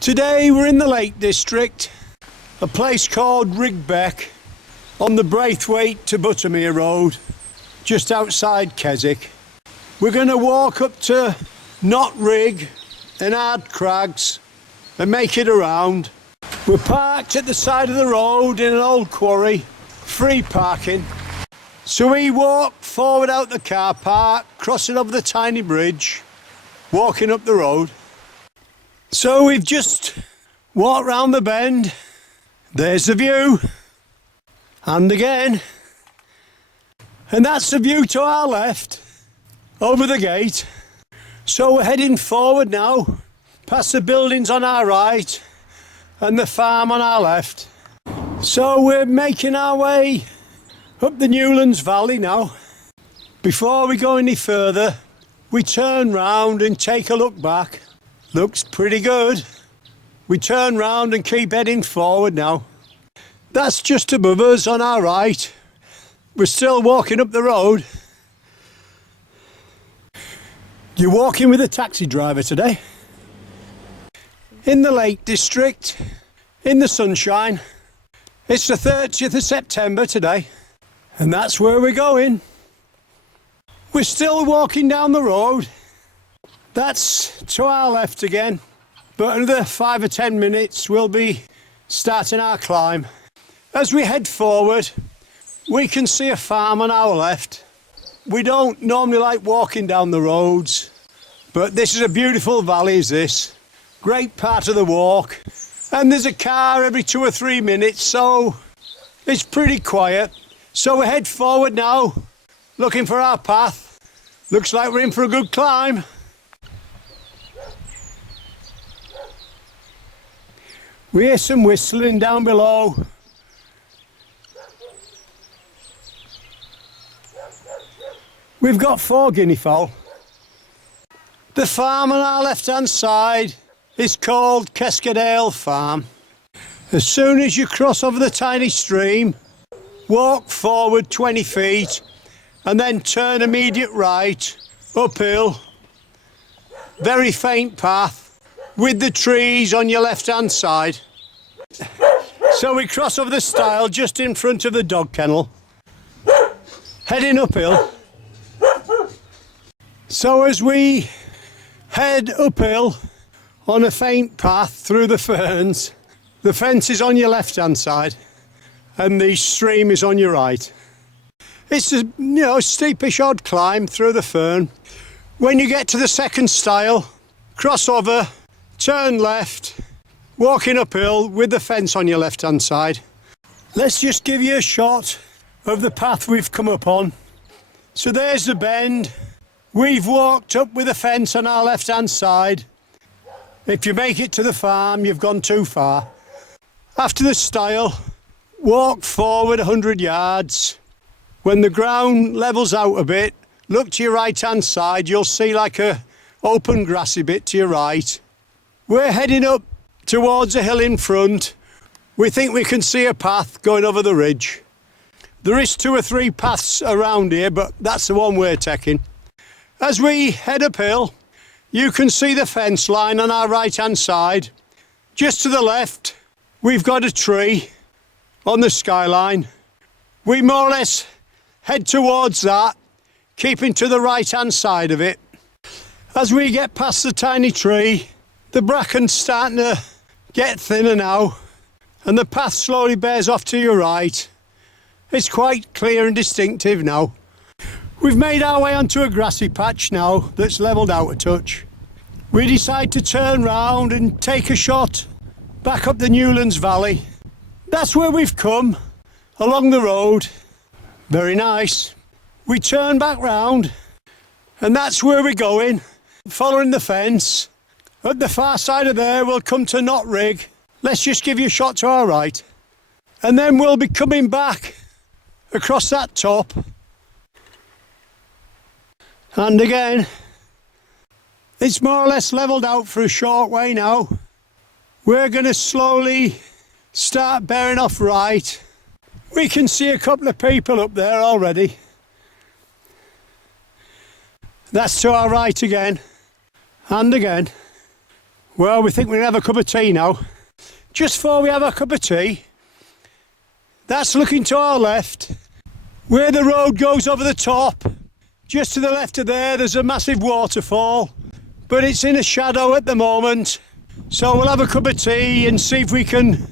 Today we're in the Lake District, a place called Rigg Beck on the Braithwaite to Buttermere Road, just outside Keswick. We're going to walk up to Knott Rigg and Ard Crags and make it around. We're parked at the side of the road in an old quarry, free parking. So we walk forward out the car park, crossing over the tiny bridge, walking up the road. So we've just walked round the bend. There's the view. And again. And that's the view to our left, over the gate. So we're heading forward now, past the buildings on our right and the farm on our left. So we're making our way up the Newlands Valley now. Before we go any further, we turn round and take a look back. Looks pretty good. We turn round and keep heading forward now. That's just above us on our right. We're still walking up the road. You're walking with a taxi driver today. In the Lake District, in the sunshine. It's the 30th of September today, and that's where we're going. We're still walking down the road. That's to our left again, but another 5 or 10 minutes we'll be starting our climb. As we head forward, we can see a farm on our left. We don't normally like walking down the roads, but this is a beautiful valley, is this. Great part of the walk. And there's a car every 2 or 3 minutes, so it's pretty quiet. So we head forward now, looking for our path. Looks like we're in for a good climb. We hear some whistling down below. We've got 4 guinea fowl. The farm on our left-hand side is called Keskerdale Farm. As soon as you cross over the tiny stream, walk forward 20 feet and then turn immediate right, uphill. Very faint path with the trees on your left-hand side. So we cross over the stile just in front of the dog kennel, heading uphill. So as we head uphill on a faint path through the ferns, the fence is on your left-hand side and the stream is on your right. It's a steepish odd climb through the fern. When you get to the second stile, cross over, turn left, walking uphill with the fence on your left-hand side. Let's just give you a shot of the path we've come up on. So there's the bend. We've walked up with a fence on our left-hand side. If you make it to the farm, you've gone too far. After the stile, walk forward 100 yards. When the ground levels out a bit, look to your right-hand side. You'll see like a open grassy bit to your right. We're heading up towards a hill in front. We think we can see a path going over the ridge. There is 2 or 3 paths around here, but that's the one we're taking. As we head uphill, you can see the fence line on our right-hand side. Just to the left, we've got a tree on the skyline. We more or less head towards that, keeping to the right-hand side of it. As we get past the tiny tree, the bracken's starting to get thinner now, and the path slowly bears off to your right. It's quite clear and distinctive now. We've made our way onto a grassy patch now that's levelled out a touch. We decide to turn round and take a shot back up the Newlands Valley. That's where we've come, along the road. Very nice. We turn back round, and that's where we're going, following the fence. At the far side of there, we'll come to Knott Rigg. Let's just give you a shot to our right. And then we'll be coming back across that top. And again, it's more or less levelled out for a short way now. We're going to slowly start bearing off right. We can see a couple of people up there already. That's to our right again. And again. Well, we think we're going to have a cup of tea now. Just before we have a cup of tea, that's looking to our left, where the road goes over the top. Just to the left of there's a massive waterfall, but it's in a shadow at the moment. So we'll have a cup of tea and see if we can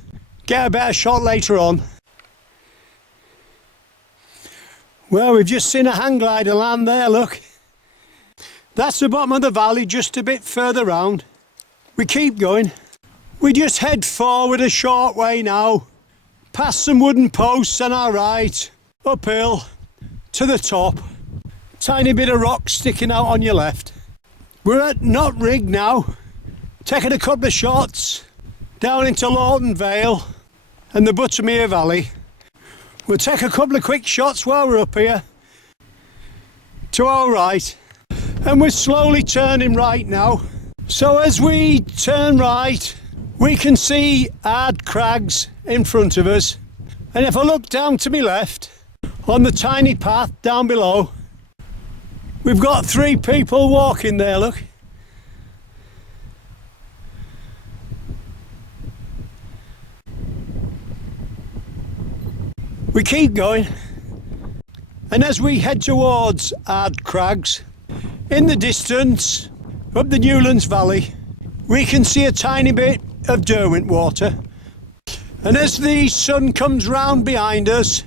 get a better shot later on. Well, we've just seen a hang glider land there, look. That's the bottom of the valley, just a bit further round. We keep going. We just head forward a short way now, past some wooden posts on our right, uphill, to the top. Tiny bit of rock sticking out on your left. We're at Knott Rigg now, taking a couple of shots down into Newlands Valley and the Buttermere Valley. We'll take a couple of quick shots while we're up here, to our right, and we're slowly turning right now. So as we turn right, we can see Ard Crags in front of us, and if I look down to my left, on the tiny path down below, we've got 3 people walking there, look. We keep going, and as we head towards Ard Crags, in the distance, up the Newlands Valley, we can see a tiny bit of Derwent water. And as the sun comes round behind us,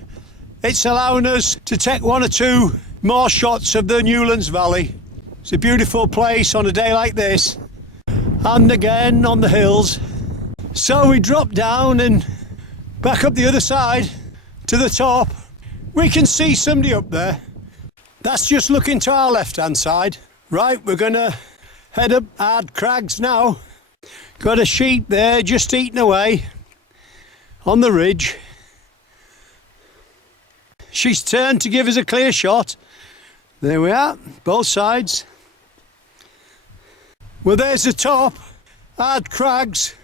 it's allowing us to take 1 or 2 more shots of the Newlands Valley. It's a beautiful place on a day like this, and again on the hills. So we drop down and back up the other side to the top. We can see somebody up there. That's just looking to our left hand side. Right, we're gonna head up Ard Crags now. Got a sheep there just eating away on the ridge. She's turned to give us a clear shot. There we are, both sides. Well, there's the top, Ard Crags.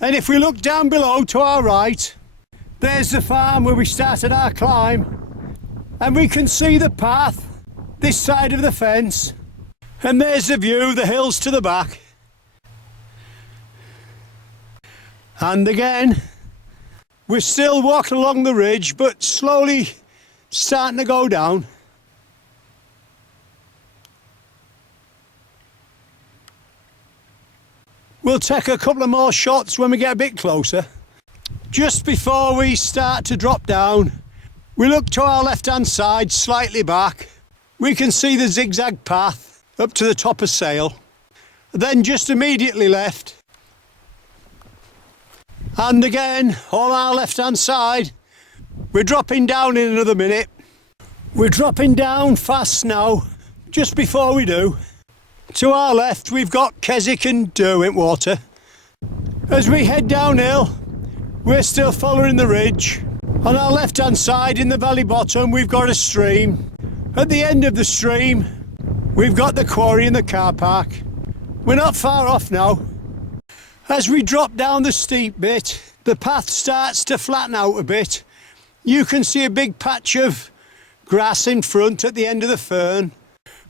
And if we look down below to our right, there's the farm where we started our climb. And we can see the path this side of the fence. And there's the view, the hills to the back. And again, we're still walking along the ridge, but slowly starting to go down. We'll take a couple of more shots when we get a bit closer. Just before we start to drop down, we look to our left hand side, slightly back. We can see the zigzag path up to the top of Sale. Then just immediately left. And again, on our left hand side, we're dropping down in another minute. We're dropping down fast now, just before we do. To our left, we've got Keswick and Derwent water. As we head downhill, we're still following the ridge. On our left hand side, in the valley bottom, we've got a stream. At the end of the stream, we've got the quarry and the car park. We're not far off now. As we drop down the steep bit, the path starts to flatten out a bit. You can see a big patch of grass in front at the end of the fern.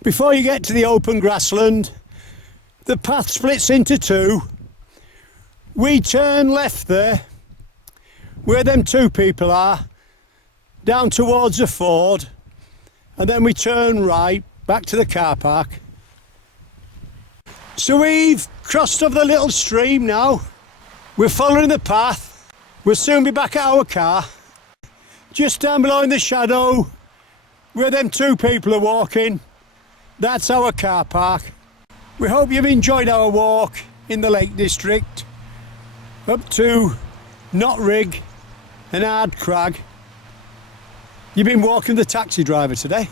Before you get to the open grassland, the path splits into 2. We turn left there, where them 2 people are, down towards the ford, and then we turn right, back to the car park. So we've crossed over the little stream now. We're following the path. We'll soon be back at our car. Just down below in the shadow, where them 2 people are walking, that's our car park. We hope you've enjoyed our walk in the Lake District up to Knott Rigg and Ard Crag. You've been walking the taxi driver today.